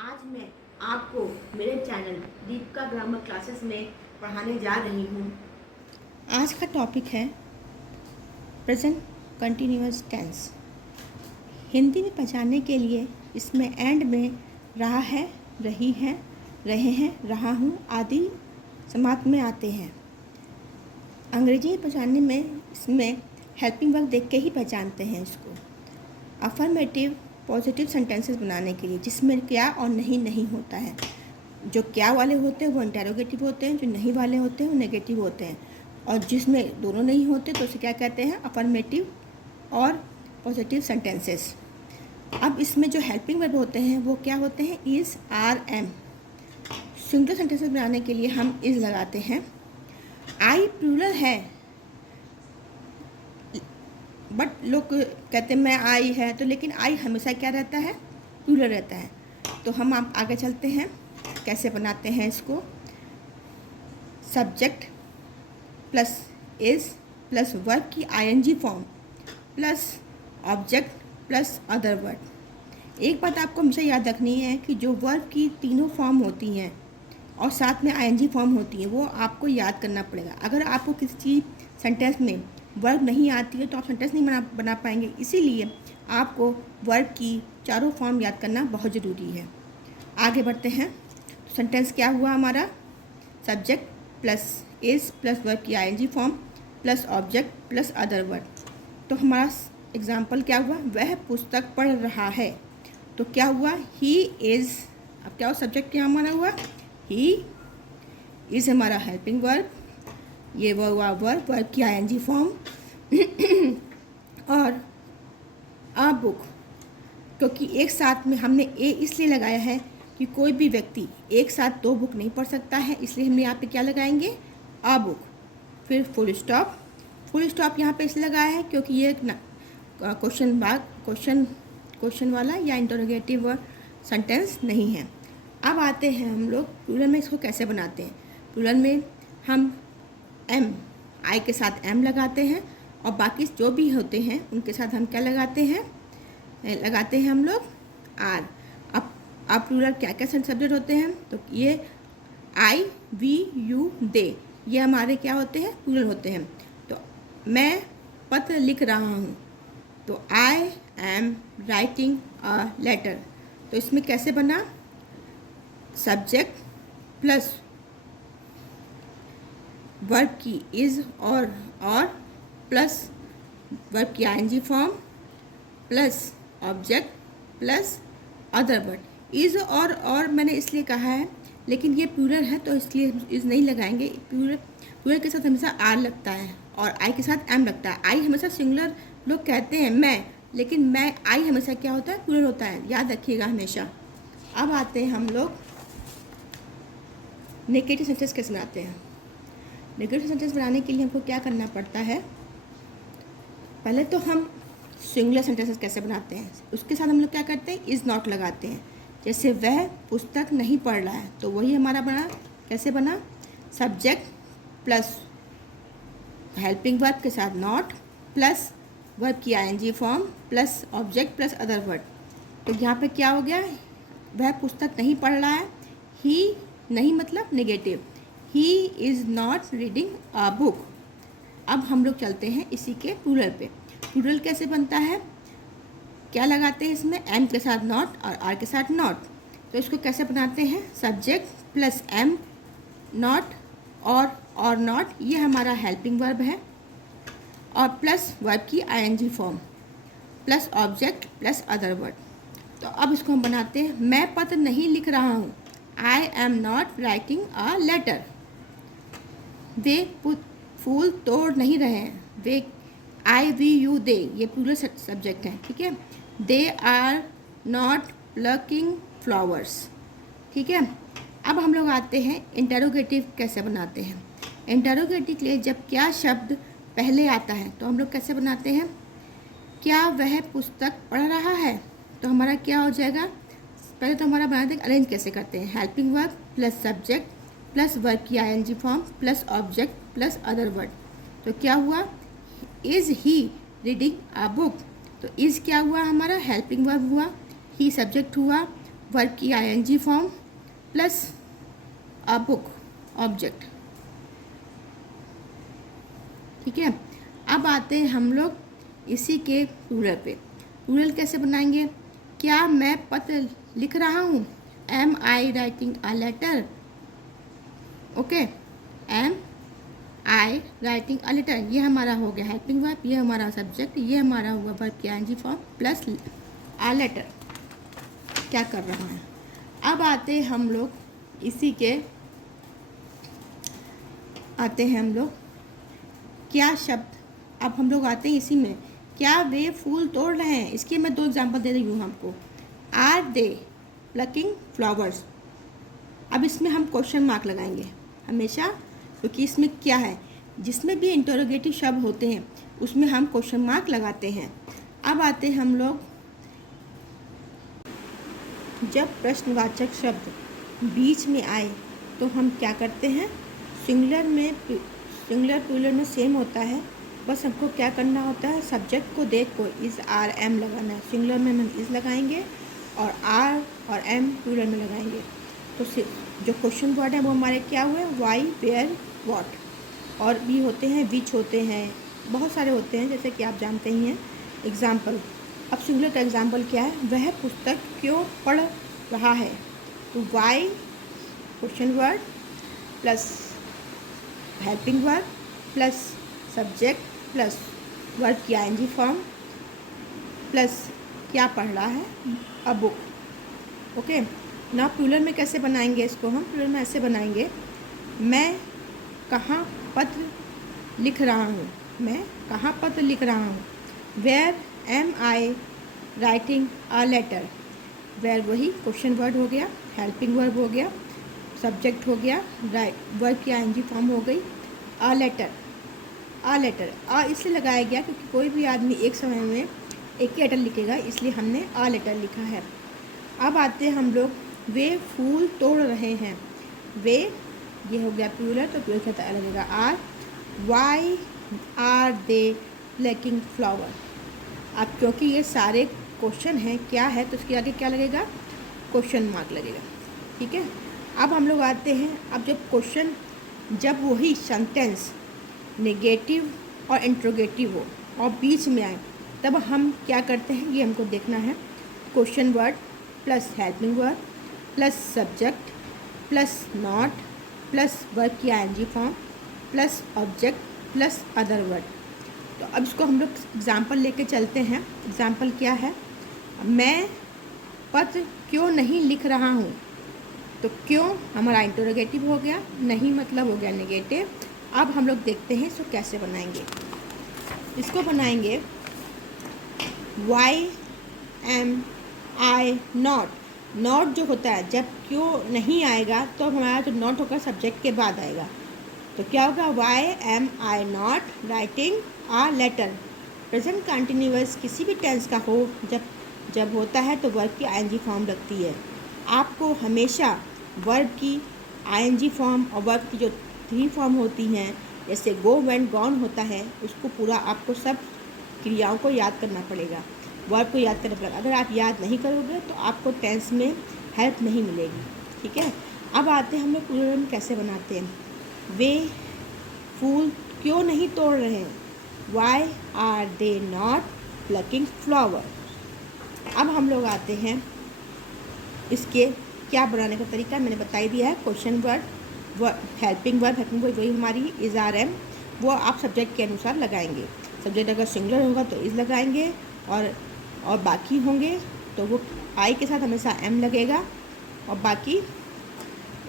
आज मैं आपको मेरे चैनल दीपिका ग्रामर क्लासेस में पढ़ाने जा रही हूँ। आज का टॉपिक है प्रेजेंट कंटिन्यूअस टेंस। हिंदी में पहचानने के लिए इसमें एंड में रहा है, रही है, रहे हैं, रहा हूँ आदि समाप्त में आते हैं। अंग्रेजी में पहचानने में इसमें हेल्पिंग वर्ब देख के ही पहचानते हैं इसको। अफर्मेटिव पॉजिटिव सेंटेंसेस बनाने के लिए जिसमें क्या और नहीं नहीं होता है। जो क्या वाले होते हैं वो इंटेरोगेटिव होते हैं, जो नहीं वाले होते हैं वो नेगेटिव होते हैं, और जिसमें दोनों नहीं होते तो उसे क्या कहते हैं, अफर्मेटिव और पॉजिटिव सेंटेंसेस। अब इसमें जो हेल्पिंग वर्ब होते हैं वो क्या होते हैं, is, are, am. Singular sentences बनाने के लिए हम इज़ लगाते हैं। आई प्लूरल है, बट लोग कहते हैं मैं आई है, तो लेकिन आई हमेशा क्या रहता है, प्लूरल रहता है। तो हम आप आगे चलते हैं, कैसे बनाते हैं इसको। Subject plus is plus verb की ING form plus object plus other word. एक बात आपको हमेशा याद रखनी है कि जो वर्ब की तीनों फॉर्म होती हैं और साथ में आईएनजी फॉर्म होती है वो आपको याद करना पड़ेगा। अगर आपको किसी सेंटेंस में वर्ब नहीं आती है तो आप सेंटेंस नहीं बना पाएंगे। इसीलिए आपको वर्ब की चारों फॉर्म याद करना बहुत ज़रूरी है। आगे बढ़ते हैं। तो सेंटेंस क्या हुआ हमारा, subject plus is plus verb की ING form plus object plus other word. तो हमारा एग्जाम्पल क्या हुआ, वह पुस्तक पढ़ रहा है। तो क्या हुआ, ही इज़। अब क्या हुआ, सब्जेक्ट क्या हमारा हुआ, ही इज़ हमारा हेल्पिंग वर्ब, ये वो हुआ वर्ब की आईएनजी फॉर्म और अ बुक, क्योंकि एक साथ में हमने ए इसलिए लगाया है कि कोई भी व्यक्ति एक साथ दो बुक नहीं पढ़ सकता है, इसलिए हम यहाँ पे क्या लगाएंगे, अ बुक। फिर फुल स्टॉप। फुल स्टॉप यहाँ पे इसलिए लगाया है क्योंकि ये क्वेश्चन वाला या इंटरोगेटिव सेंटेंस नहीं है। अब आते हैं हम लोग प्लूरल में इसको कैसे बनाते हैं। प्लूरल में हम एम, आई के साथ एम लगाते हैं और बाकी जो भी होते हैं उनके साथ हम क्या लगाते हैं हम लोग आर। अब प्लूरल क्या क्या सब्जेक्ट होते हैं, तो ये आई, वी, यू, दे, ये हमारे क्या होते हैं, प्लूरल होते हैं। तो मैं पत्र लिख रहा हूँ, तो I am writing a letter. तो इसमें कैसे बना, सब्जेक्ट प्लस वर्ब की इज़ और प्लस वर्ब की ING form plus object plus other word. Is और मैंने इसलिए कहा है, लेकिन ये प्लूरल है तो इसलिए इज़ नहीं लगाएंगे। प्लूरल के साथ हमेशा आर लगता है और आई के साथ एम लगता है। आई हमेशा सिंगुलर लोग कहते हैं मैं, लेकिन मैं आई हमेशा क्या होता है, प्लूरल होता है, याद रखिएगा हमेशा। अब आते हैं हम लोग नेगेटिव सेंटेंस कैसे बनाते हैं। नेगेटिव सेंटेंस बनाने के लिए हमको क्या करना पड़ता है, पहले तो हम सिंगुलर सेंटेंसेस कैसे बनाते हैं, उसके साथ हम लोग क्या करते हैं, इज़ नॉट लगाते हैं। जैसे वह पुस्तक नहीं पढ़ रहा है, तो वही हमारा बना, कैसे बना, सब्जेक्ट प्लस हेल्पिंग वर्ब के साथ नॉट प्लस वर्ब की ING form plus object plus other word. तो यहाँ पे क्या हो गया, वह पुस्तक नहीं पढ़ रहा है, ही नहीं मतलब negative, he is not reading a book. अब हम लोग चलते हैं इसी के प्लूरल पे। प्लूरल कैसे बनता है, क्या लगाते हैं इसमें, एम के साथ नॉट और आर के साथ नॉट। तो इसको कैसे बनाते हैं, सब्जेक्ट प्लस एम नॉट और नॉट, ये हमारा हेल्पिंग वर्ब है, और प्लस वर्ब की ING form plus object plus other word. तो अब इसको हम बनाते हैं, मैं पत्र नहीं लिख रहा हूँ, I am not writing a letter. वे फूल तोड़ नहीं रहे हैं, वे, आई, वी, यू, दे, ये प्लूरल सब्जेक्ट है, ठीक है। They are not plucking flowers, ठीक है। अब हम लोग आते हैं इंटरोगेटिव कैसे बनाते हैं। इंटरोगेटिव के लिए जब क्या शब्द पहले आता है तो हम लोग कैसे बनाते हैं, क्या वह पुस्तक पढ़ रहा है, तो हमारा क्या हो जाएगा, पहले तो हमारा बनाते हैं, अरेंज कैसे करते हैं, helping verb plus subject plus verb की ING form plus object plus other word. तो क्या हुआ, is he reading a book. तो इज़ क्या हुआ हमारा, हेल्पिंग वर्ब हुआ, ही सब्जेक्ट हुआ, वर्ब की ING form plus a book object. ठीक है, अब आते हैं हम लोग इसी के प्लूरल पे। प्लूरल कैसे बनाएंगे? क्या मैं पत्र लिख रहा हूँ? Am I writing a letter? Okay, am I writing a letter, ये हमारा हो गया हेल्पिंग वर्ब, ये हमारा सब्जेक्ट, ये हमारा हुआ वर्ब की ING form plus a letter क्या कर रहा है। अब आते हैं हम लोग इसी के हम लोग क्या शब्द, अब हम लोग आते हैं इसी में, क्या वे फूल तोड़ रहे हैं? इसके मैं 2 एग्जांपल दे रही हूँ हमको। Are they plucking flowers? अब इसमें हम क्वेश्चन मार्क लगाएंगे हमेशा, क्योंकि इसमें क्या है, जिसमें भी इंटरोगेटिव शब्द होते हैं उसमें हम क्वेश्चन मार्क लगाते हैं। अब आते हैं हम लोग, जब प्रश्नवाचक शब्द बीच में आए तो हम क्या करते हैं? सिंगुलर प्लूरल में सेम होता है, बस हमको क्या करना होता है, सब्जेक्ट को देख को इज़ आर एम लगाना है। सिंगुलर में हम इज़ लगाएंगे और आर और एम प्लूरल में लगाएंगे। तो जो क्वेश्चन वर्ड है वो हमारे क्या हुए? Why, where, what. और भी होते हैं, विच होते हैं, बहुत सारे होते हैं, जैसे कि आप जानते ही हैं। एग्जाम्पल, अब सिंगुलर का एग्जाम्पल क्या है? वह पुस्तक क्यों पढ़ रहा है? तो why question word plus helping verb plus subject plus verb की आईएनजी फॉर्म प्लस क्या पढ़ रहा है? A book. ओके, ना प्लूरल में कैसे बनाएंगे इसको? हम प्लूरल में ऐसे बनाएंगे, मैं कहाँ पत्र लिख रहा हूँ? मैं कहाँ पत्र लिख रहा हूँ? Where am I writing a letter? Where वही क्वेश्चन वर्ड हो गया, हेल्पिंग वर्ब हो गया, सब्जेक्ट हो गया, राइट वर्ब की आईएनजी फॉर्म हो गई। अ लेटर, अ लेटर, अ इसलिए लगाया गया क्योंकि कोई भी आदमी एक समय में एक ही लेटर लिखेगा, इसलिए हमने अ लेटर लिखा है। अब आते हैं हम लोग, वे फूल तोड़ रहे हैं। वे ये हो गया प्लूरल, तो प्लूरल का लगेगा are. Why are they plucking flower? अब क्योंकि ये सारे क्वेश्चन हैं, क्या है, तो उसके आगे क्या लगेगा? क्वेश्चन मार्क लगेगा। ठीक है, अब हम लोग आते हैं, अब जब क्वेश्चन, जब वही सेंटेंस नेगेटिव और इंट्रोगेटिव हो और बीच में आए, तब हम क्या करते हैं, ये हमको देखना है। Question word plus helping word plus subject plus not plus verb की ING form plus object plus other word. तो अब इसको हम लोग एग्जाम्पल लेके चलते हैं। एग्जाम्पल क्या है? मैं पत्र क्यों नहीं लिख रहा हूँ? तो क्यों हमारा इंटरोगेटिव हो गया, नहीं मतलब हो गया नेगेटिव। अब हम लोग देखते हैं इसको कैसे बनाएंगे। इसको बनाएंगे why am I not. Not जो होता है, जब क्यों नहीं आएगा तो हमारा जो नॉट होगा सब्जेक्ट के बाद आएगा, तो क्या होगा? Why am I not writing a letter. Present continuous किसी भी टेंस का हो, जब होता है तो वर्ब की आईएनजी फॉर्म लगती है। आपको हमेशा वर्ब की आईएनजी फॉर्म और वर्ब की जो 3 फॉर्म होती हैं, जैसे गो, वेंट, गॉन होता है, उसको पूरा आपको सब क्रियाओं को याद करना पड़ेगा, वर्ब को याद करना पड़ेगा। अगर आप याद नहीं करोगे तो आपको टेंस में हेल्प नहीं मिलेगी। ठीक है, अब आते हैं हम लोग प्लूरल में कैसे बनाते हैं। वे फूल क्यों नहीं तोड़ रहे हैं? Why are they not plucking flower? अब हम लोग आते हैं इसके क्या बनाने का तरीका, मैंने बता ही दिया है। क्वेश्चन वर्ड, हेल्पिंग वर्ब वही हमारी इज़ आर एम, वो आप सब्जेक्ट के अनुसार लगाएंगे। सब्जेक्ट अगर सिंगुलर होगा तो इज़ लगाएंगे, और बाकी होंगे तो वो आई के साथ हमेशा एम लगेगा, और बाकी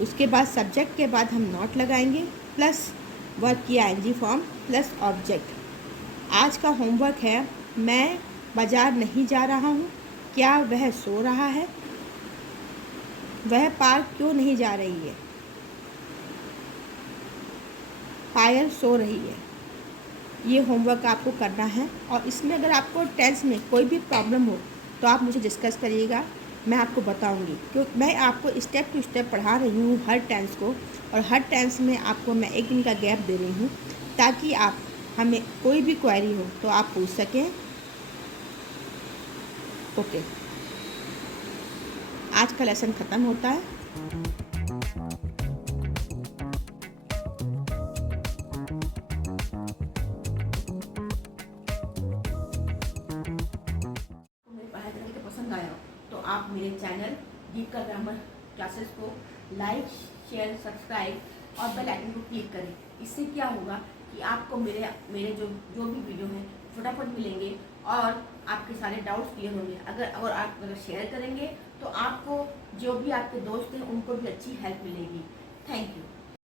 उसके बाद सब्जेक्ट के बाद हम नॉट लगाएंगे प्लस वर्ब की आईएनजी फॉर्म प्लस ऑब्जेक्ट। आज का होमवर्क है, मैं बाज़ार नहीं जा रहा हूँ, क्या वह सो रहा है? वह पार्क क्यों नहीं जा रही है? पायल सो रही है। ये होमवर्क आपको करना है, और इसमें अगर आपको टेंस में कोई भी प्रॉब्लम हो तो आप मुझे डिस्कस करिएगा, मैं आपको बताऊंगी। क्योंकि मैं आपको स्टेप टू स्टेप पढ़ा रही हूँ हर टेंस को, और हर टेंस में आपको मैं 1 दिन का गैप दे रही हूँ, ताकि आप हमें कोई भी क्वेरी हो तो आप पूछ सकें। ओके, आज का लेसन ख़त्म होता है। मेरी पढ़ाई करके पसंद आया तो आप मेरे चैनल दीपिका ग्रामर क्लासेस को लाइक, शेयर, सब्सक्राइब और बेल आइकन को क्लिक करें। इससे क्या होगा कि आपको मेरे जो भी वीडियो हैं फटाफट मिलेंगे और आपके सारे डाउट्स क्लियर होंगे। अगर आप शेयर करेंगे तो आपको जो भी आपके दोस्त हैं उनको भी अच्छी हेल्प मिलेगी। Thank you.